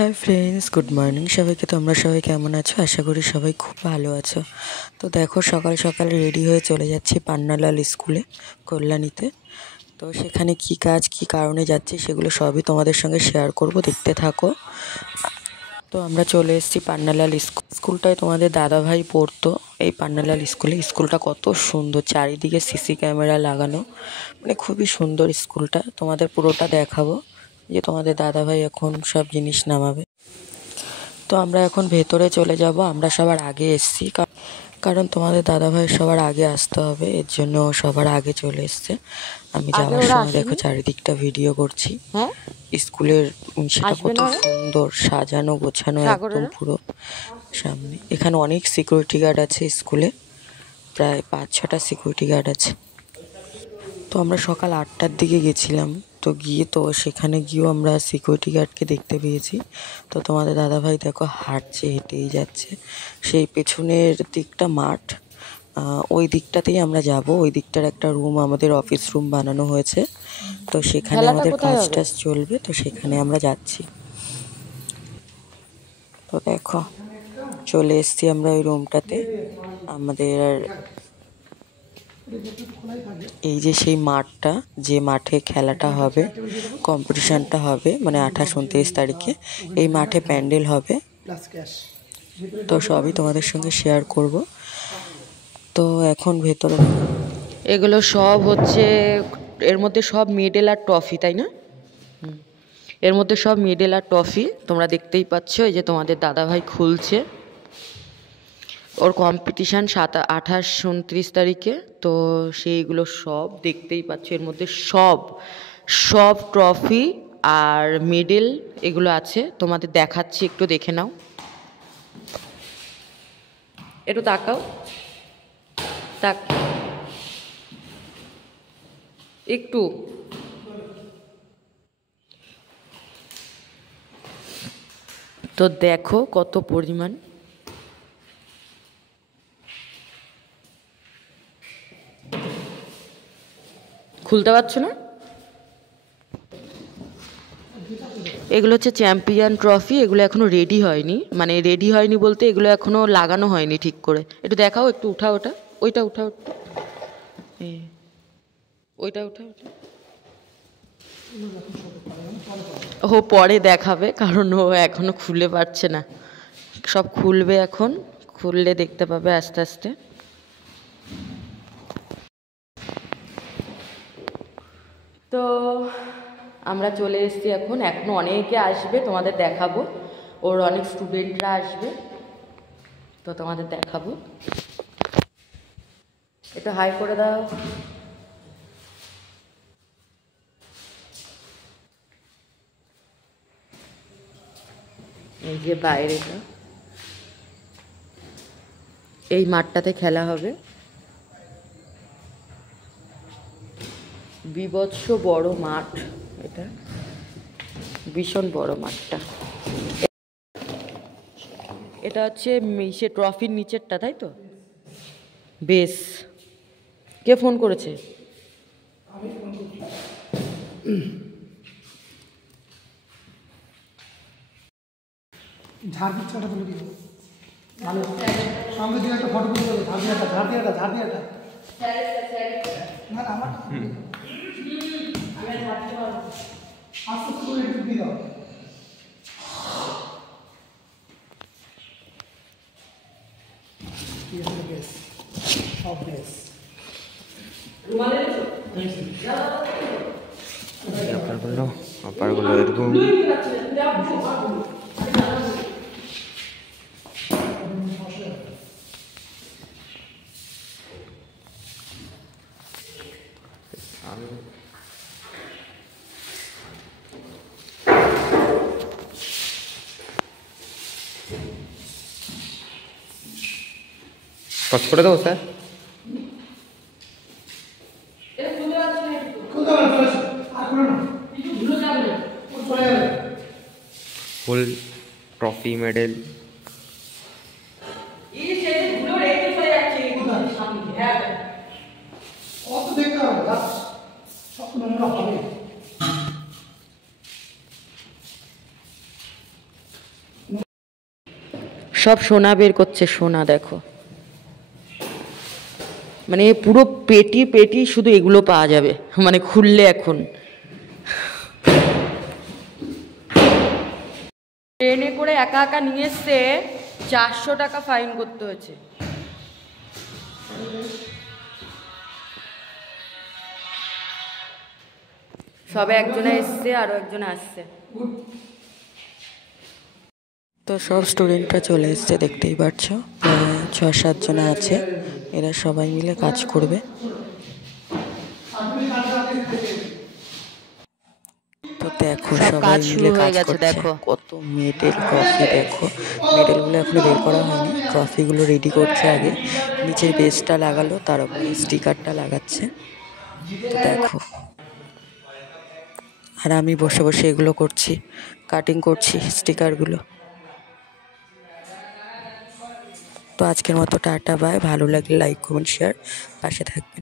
Hi friends, good morning সবাইকে। তোমরা সবাই কেমন আছো? আশা করি সবাই খুব ভালো আছো। তো দেখো, সকাল সকাল রেডি হয়ে চলে যাচ্ছি পান্নালাল স্কুলে, কল্যাণীতে। তো সেখানে কি কাজ, কি কারণে যাচ্ছি সেগুলো সবই তোমাদের সঙ্গে শেয়ার করব, দেখতে থাকো। তো আমরা চলে এসেছি পান্নালাল স্কুলটায় তোমাদের দাদাভাই পড়তো। এই পান্নালাল স্কুলটা কত সুন্দর, চারিদিকে সিসি ক্যামেরা লাগানো, মানে খুবই সুন্দর স্কুলটা। তোমাদের পুরোটা দেখাবো, যে তোমাদের দাদাভাই এখন সব জিনিস নামাবে। তো আমরা এখন ভেতরে চলে যাব। আমরা সবার আগে এসেছি, কারণ তোমাদের দাদাভাই সবার আগে আসতে হবে, এর জন্য সবার আগে চলে এসছে। আমি যাওয়ার সময় দেখো চারিদিকটা ভিডিও করছি। স্কুলের সেটা কত সুন্দর সাজানো গোছানো, একদম পুরো সামনে। এখানে অনেক সিকিউরিটি গার্ড আছে স্কুলে, প্রায় 5-6টা সিকিউরিটি গার্ড আছে। তো আমরা সকাল 8টার দিকে গেছিলাম। তো সেখানে গিয়েও আমরা সিকিউরিটি গার্ডকে দেখতে পেয়েছি। তো তোমাদের দাদাভাই দেখো হাঁটছে, হেঁটেই যাচ্ছে। সেই পেছনের দিকটা মাঠ, ওই দিকটাতেই আমরা যাব। ওই দিকটার একটা রুম, আমাদের অফিস রুম বানানো হয়েছে। তো সেখানে আমাদের কাজ টাজ চলবে, তো সেখানে আমরা যাচ্ছি। তো দেখো চলে এসছি আমরা ওই রুমটাতে। আমাদের এই যে সেই মাঠটা, যে মাঠে খেলাটা হবে, কম্পিটিশানটা হবে, মানে 28-29 তারিখে এই মাঠে প্যান্ডেল হবে। তো সবই তোমাদের সঙ্গে শেয়ার করব। তো এখন ভেতরে এগুলো সব হচ্ছে, এর মধ্যে সব মেডেল আর ট্রফি, তাই না? এর মধ্যে সব মেডেল আর ট্রফি তোমরা দেখতেই পাচ্ছ। এই যে তোমাদের দাদাভাই খুলছে, ওর কম্পিটিশান 28-29 তারিখে। তো সেইগুলো সব দেখতেই পাচ্ছ, এর মধ্যে সব ট্রফি আর মেডেল এগুলো আছে। তোমাদের দেখাচ্ছি, একটু দেখে নাও। একটু তাকাও, একটু। তো দেখো কত পরিমাণ। খুলতে পারছো না? এগুলো হচ্ছে চ্যাম্পিয়ন ট্রফি। এগুলো এখনো রেডি হয়নি, মানে রেডি হয়নি বলতে এগুলো এখনো লাগানো হয়নি ঠিক করে। একটু দেখাও, একটু উঠাও ওটা, ওইটা উঠাও, ওইটা উঠাও। ও পরে দেখাবে, কারণ ও এখনো খুলে পারছে না। সব খুলবে এখন, খুললে দেখতে পাবে আস্তে আস্তে। তো আমরা চলে এসেছি এখন। এখনো অনেকে আসবে, তোমাদের দেখাবো। ওর অনেক স্টুডেন্টরা আসবে, তো তোমাদের দেখাবো। একটু হাই করে দাও। এই যে বাইরেটা, এই মাঠটাতে খেলা হবে। বিভৎস বড় মাঠ এটা, ভীষণ বড় মাঠটা। এটা হচ্ছে সে ট্রফির নিচেরটা, তাই তো? বেশ, কে ফোন করেছে? ঝাড় দিচ্ছটা তুলে দিব ভালো সঙ্গে দিয়ে একটা ফটো তুলতে হবে। ঝাড় দিয়াটা না আমার আস্তে আস্তে করে একটু দিয়ে দাও। বেশ, সব বেশ। আপারগুলো এরকম কষ্ট করে দেবো স্যার। ফুল ট্রফি মেডেল কত দেখতে হবে, সব নোংরা হবে। সব সোনা বের করছে, সোনা দেখো, মানে পুরো পেটি পেটি শুধু এগুলো পাওয়া যাবে, মানে খুললে এখন। ট্রেনে করে একা একা নিয়ে এসছে, 400 টাকা ফাইন করতে হয়েছে। সবে একজনে এসছে, আরো একজনে আসছে। তো সব স্টুডেন্টরা চলে এসছে, দেখতেই পাচ্ছ, 6-7 জন আছে, এরা সবাই মিলে কাজ করবে। তো দেখো সবাই মিলে কাজ করছে, কত মেডেল ট্রফি, দেখো মেডেলগুলো এখনো বের করা হয়নি, ট্রফিগুলো রেডি করছে আগে, নিচের বেসটা লাগালো, তার উপরে স্টিকারটা লাগাচ্ছে। তো দেখো, আর আমি বসে বসে এগুলো করছি, কাটিং করছি স্টিকারগুলো। তো আজকের মতো টাটা বাই, ভালো লাগলে লাইক কমেন্ট শেয়ার, পাশে থাকবেন।